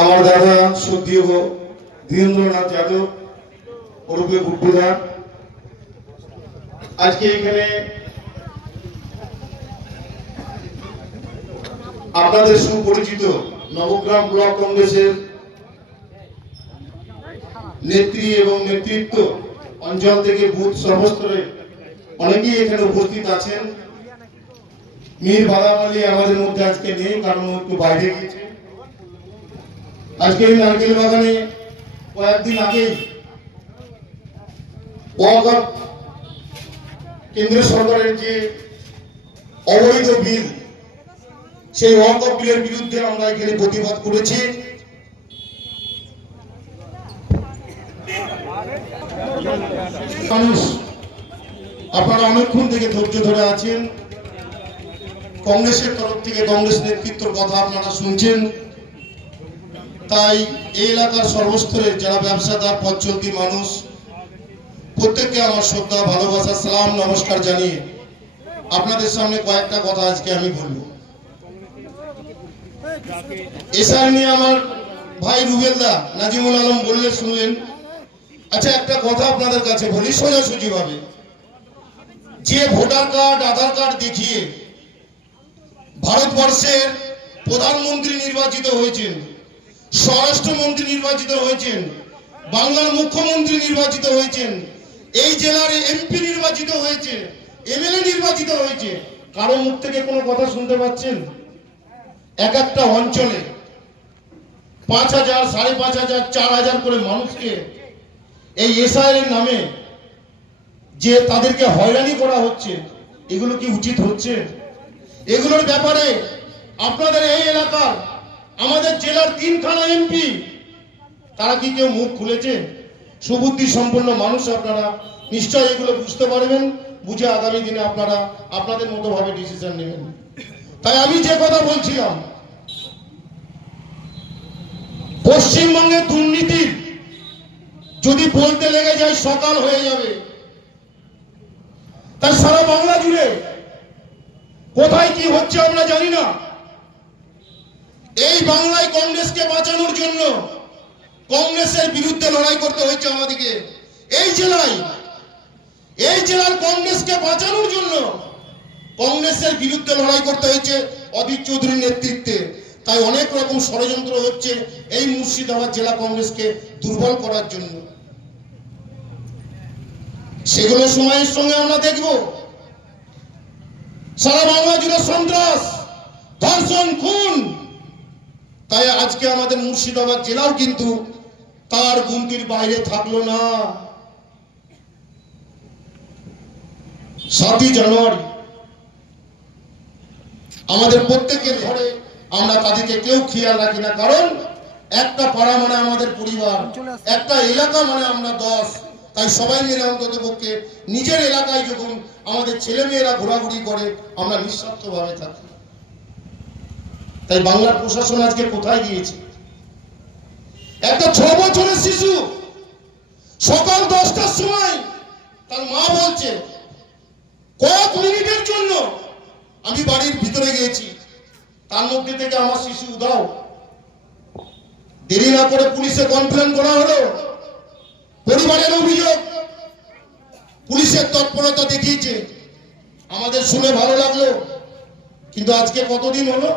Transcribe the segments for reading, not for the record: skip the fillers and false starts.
আমার দাদা সত্যিও ধীরেন্দ্রনাথ যাদব ওরফে গুড্ডুদা আজকে এখানে আপনাদের সুপরিচিত নবগ্রাম ব্লক কংগ্রেসের নেত্রী এবং নেতৃত্ব অঞ্চল থেকে বুথ সর্বস্তরে অনেকেই এখানে উপস্থিত আছেন। মীর বাদাম আলী আমাদের মধ্যে আজকে নেই, কারণ একটু বাইরে গিয়েছে। আজকে এই নারকেল বাগানে কয়েকদিন আগে কেন্দ্র সরকারের যে অবৈধ বিল, সেই ওয়াকফ বিলের বিরুদ্ধে আমরা এখানে প্রতিবাদ করেছি। মানুষ আপনারা অনেকক্ষণ থেকে ধৈর্য ধরে আছেন। কংগ্রেসের তরফ থেকে কংগ্রেস নেতৃত্বের কথা আপনারা শুনছেন। তাই এই এলাকার সর্বস্তরের যারা ব্যবসাদার, পথ চলতি মানুষ, প্রত্যেককে আমার শ্রদ্ধা, ভালোবাসা, সালাম, নমস্কার জানিয়ে আপনাদের সামনে কয়েকটা কথা আজকে আমি বলবো। এসআই নিয়ে আমার ভাই রুবেলদা, নাজিমুল আলম বললে শুনলেন। আচ্ছা, একটা কথা আপনাদের কাছে বলি সোজাসুজি ভাবে, যে ভোটার কার্ড, আধার কার্ড দেখিয়ে ভারতবর্ষের প্রধানমন্ত্রী নির্বাচিত হয়েছেন, স্বরাষ্ট্রমন্ত্রী নির্বাচিত হয়েছেন, বাংলার মুখ্যমন্ত্রী নির্বাচিত হয়েছেন, এই জেলার এমপি নির্বাচিত হয়েছে, এমএলএ নির্বাচিত হয়েছে, কারো মুখ থেকে কোনো কথা শুনতে পাচ্ছেন? এক একটা অঞ্চলে 5,000, 5,500, 4,000 করে মানুষকে এই এসআইআর এর নামে যে তাদেরকে হয়রানি করা হচ্ছে, এগুলো কি উচিত হচ্ছে? এগুলোর ব্যাপারে আপনাদের এই এলাকার আমাদের জেলার 3খানা এমপি তারা কি কেউ মুখ খুলেছে? সুবুদ্ধি সম্পন্ন মানুষ আপনারা নিশ্চয় এগুলো বুঝতে পারবেন, বুঝে আগামী দিনে আপনারা আপনাদের মতো ভাবে ডিসিশন নেবেন। তাই আমি যে কথা বলছিলাম, পশ্চিমবঙ্গের দুর্নীতি যদি বলতে লেগে যায় সকাল হয়ে যাবে। তাই সারা বাংলা জুড়ে কোথায় কি হচ্ছে আমরা জানি না। এই বাংলায় কংগ্রেসকে বাঁচানোর জন্য কংগ্রেসের বিরুদ্ধে লড়াই করতে হয়েছে আমাদেরকে। এই জেলার কংগ্রেসকে বাঁচানোর জন্য কংগ্রেসের বিরুদ্ধে লড়াই করতে হয়েছে অধীর চৌধুরীর নেতৃত্বে। তাই অনেক রকম ষড়যন্ত্র হচ্ছে এই মুর্শিদাবাদ জেলা কংগ্রেসকে দুর্বল করার জন্য। সেগুলো সময়ের সঙ্গে আমরা দেখব। সারা বাংলা জুড়ে সন্ত্রাস, ধর্ষণ, খুন। তাই আজকে আমাদের মুর্শিদাবাদ জেলাও কিন্তু তার গুনতির বাইরে থাকলো না। 7ই জানুয়ারি আমাদের প্রত্যেকের ঘরে আমরা তাদেরকে কেউ খেয়াল রাখি না, কারণ একটা পাড়া মানে আমাদের পরিবার, একটা এলাকা মানে আমরা 10। তাই সবাই মিলে অন্তত পক্ষে নিজের এলাকায় যখন আমাদের ছেলে মেয়েরা ঘোরাঘুরি করে আমরা নিঃস্বার্থভাবে থাকি। তাই বাংলার প্রশাসন আজকে কোথায় গিয়েছে? একটা 6 বছরের শিশু সকাল 10টার সময় তার মা বলছে, কয়েক মিনিটের জন্য আমি বাড়ির ভিতরে গিয়েছি, তার মধ্যে থেকে আমার শিশু উধাও। দেরি না করে পুলিশে কমপ্লেন করা হলো। পরিবারের অভিযোগ, পুলিশের তৎপরতা দেখিয়েছে, আমাদের শুনে ভালো লাগলো। কিন্তু আজকে কতদিন হলো?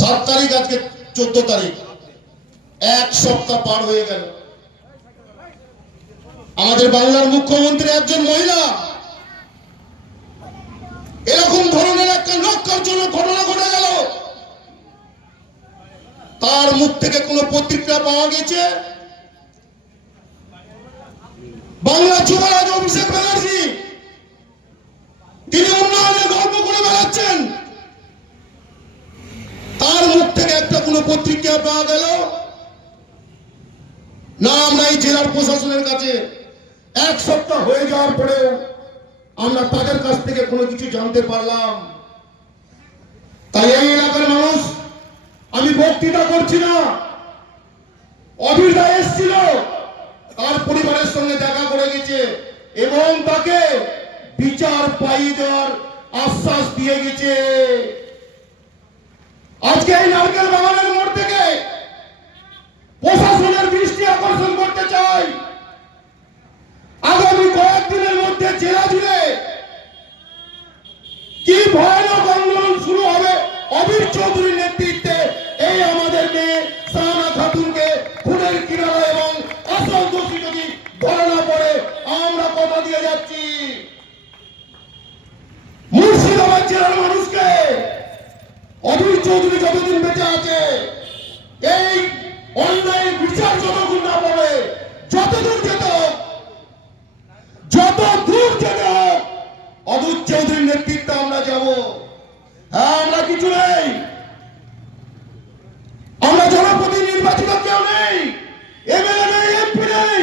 7 তারিখ, আজকে 14 তারিখ, 1 সপ্তাহ পার হয়ে গেল। আমাদের বাংলার মুখ্যমন্ত্রী একজন মহিলা, এরকম ধরনের একটা নক্কারজনক ঘটনা ঘটে গেল, তার মুখ থেকে কোনো প্রতিক্রিয়া পাওয়া গেছে? বাংলা যুবরাজ অভিষেক ব্যানার্জি তিনি উন্নয়নের গল্প করে বেড়াচ্ছেন, তার মুখ থেকে একটা কোনো প্রতিক্রিয়া পাওয়া গেল না? আমরা এই জেলার প্রশাসনের কাছে 1 সপ্তাহ হয়ে যাওয়ার পরেও আমরা তাদের কাছ থেকে কোনো কিছু জানতে পারলাম? তাই এই এলাকার মানুষ, আমি বক্তৃতা করছি না, অধীরদা এসেছিল, তার পরিবারের সঙ্গে দেখা করে গেছে এবং তাকে বিচার পাইয়ে দেওয়ার আশ্বাস দিয়ে গেছে। অধীর চৌধুরী যতদিন বেঁচে আছে, এই অন্যায়ের বিচার যতক্ষণ না পাবে, যতদূর যেতে হোক, যত দূর যেতে হোক, অধীর চৌধুরীর নেতৃত্বে আমরা যাব। হ্যাঁ, আমরা কিছু নেই, আমরা জনপ্রতি নির্বাচিত কেউ নেই, এমএলএ নেই, এমপি নেই,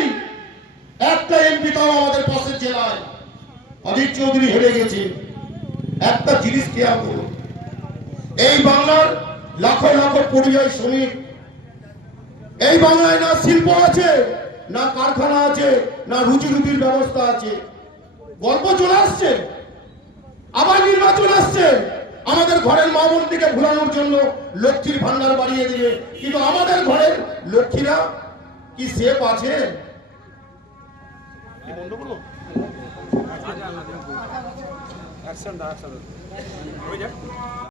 একটা এমপি তাও আমাদের পাশের জেলায়। অধীর চৌধুরী হেরে গেছে। একটা জিনিস খেয়াল করুন, এই বাংলার লাখো লাখো পরিযায়ী শ্রমিক, এই বাংলায় না শিল্প আছে, না কারখানা আছে, না রুজি রুটির ব্যবস্থা আছে। গল্প চলে আসছে, আবার নির্বাচন আসছে, আমাদের ঘরের মা বোনটিকে ভুলানোর জন্য লক্ষ্মীর ভান্ডার বাড়িয়ে দিবে, কিন্তু আমাদের ঘরের লক্ষ্মীরা কি সেফ আছে? বন্ধ করবো।